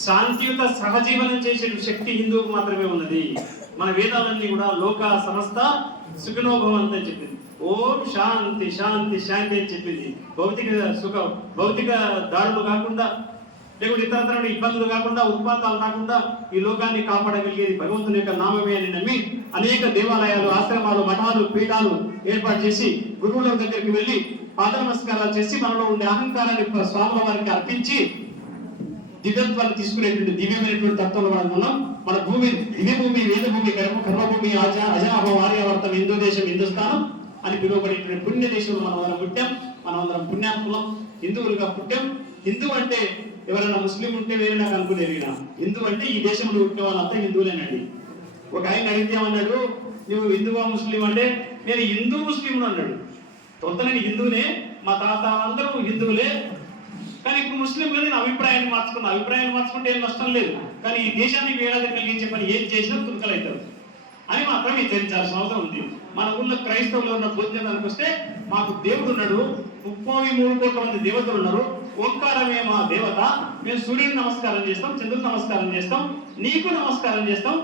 శాంతియుత సహజీవనం చేసే శక్తి హిందువుకు మాత్రమే ఉన్నది. మన వేదాలన్నీ కూడా లోక సమస్త సుఖినోభవంతి అని చెప్పింది. ఓం శాంతి శాంతి శాంతి అని చెప్పింది. భౌతిక సుఖం, భౌతిక దాడులు కాకుండా, లేకుంటే ఇతర ఇబ్బందులు కాకుండా, ఉత్పాతాలు కాకుండా ఈ లోకాన్ని కాపాడగలిగేది భగవంతుని యొక్క నామమే అని నమ్మి అనేక దేవాలయాలు, ఆశ్రమాలు, మఠాలు, పీఠాలు ఏర్పాటు చేసి గురువుల దగ్గరికి వెళ్ళి పాద నమస్కారాలు చేసి మనలో ఉండే అహంకారాన్ని స్వాముల వారికి అర్పించి దివ్యత్వాన్ని తీసుకునేటువంటి దివ్యమైనటువంటి తత్వంలో మనం ఉన్నాం. మన భూమి దివ్యభూమి, వేదభూమి, కర్మభూమి, అజాభం, ఆర్యావర్తం, హిందూ దేశం, హిందుస్థానం అని పిలువబడేటువంటి పుణ్య దేశంలో మనం అందరం పుట్టాం. మనం అందరం పుణ్యాత్ములం, హిందువులుగా పుట్టాం. హిందూ అంటే ఎవరైనా ముస్లిం ఉంటే వేరే నాకు అనుకునేది. హిందూ అంటే ఈ దేశంలో పుట్టిన వాళ్ళంతా హిందువులేనండి. ఒక ఆయన అడిగితే అన్నాడు, నువ్వు హిందువా ముస్లిం అంటే నేను హిందూ ముస్లిం అన్నాడు. తొంత నేను హిందువునే, మా తాత అందరూ హిందువులే, కానీ ఇప్పుడు ముస్లింగా నేను అభిప్రాయాన్ని మార్చుకున్నా. అభిప్రాయాన్ని మార్చుకుంటే ఏం నష్టం లేదు, కానీ ఈ దేశానికి వేలాది కలిగించే పని ఏం చేసినా తులకలవుతారు అని మాత్రం హెచ్చరించాల్సిన అవసరం ఉంది. మన ఊళ్ళో క్రైస్తవులు ఉన్న భోజనానికి వస్తే మాకు దేవుడు ఉన్నాడు, 33 కోట్ల మంది దేవతలు ఉన్నారు, ఓంకారమే మా దేవత, మేము సూర్యుని నమస్కారం చేస్తాం, చంద్రుని నమస్కారం చేస్తాం, నీకు నమస్కారం చేస్తాం,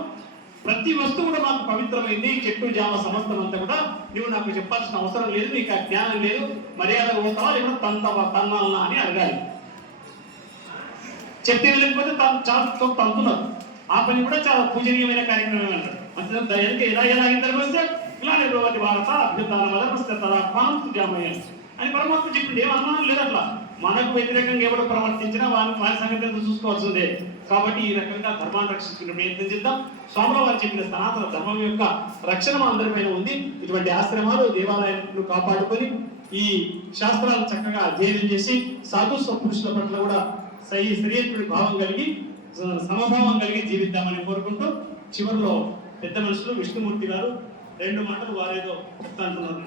ప్రతి వస్తువు కూడా మాకు పవిత్రమైంది, చెట్టు జామ సమస్తం అంతా కూడా నువ్వు నాకు చెప్పాల్సిన అవసరం లేదు, నీకు ఆ జ్ఞానం లేదు, మర్యాద పోతావా లేకపోతే తన్నాలనా అని అడగాలి. చెప్తే వెళ్ళకపోతే తంతున్నారు. ఆ పని కూడా చాలా పూజనీయమైన కార్యక్రమం అంటారు. అంటే ఎలా ఇంతకు వస్తే ఇలానే రోగతి వారత అభ్యుతాల వస్తే తదాత్మానం తుజామయ్య అని పరమాత్మ చెప్పింది. ఏం అనుమానం లేదు అట్లా. మనకు వ్యతిరేకంగా ఎవరు ప్రవర్తించినా వారి సంగతి చూసుకోవాల్సిందే. కాబట్టి ఈ రకంగా ధర్మాన్ని రక్షించుకునే ప్రయత్నం చేద్దాం. స్వామిలో వారు చెప్పిన సనాతన ధర్మం యొక్క రక్షణ అందరిపైన ఉంది. ఇటువంటి ఆశ్రమాలు, దేవాలయాలను కాపాడుకొని ఈ శాస్త్రాలను చక్కగా అధ్యయనం చేసి సాధు సత్పురుషుల పట్ల కూడా సరైనటువంటి భావం కలిగి, సమభావం కలిగి జీవిద్దామని కోరుకుంటూ చివరిలో పెద్ద మనుషులు విష్ణుమూర్తి గారు 2 మాటలు వారేదో చెప్తా అంటున్నారు.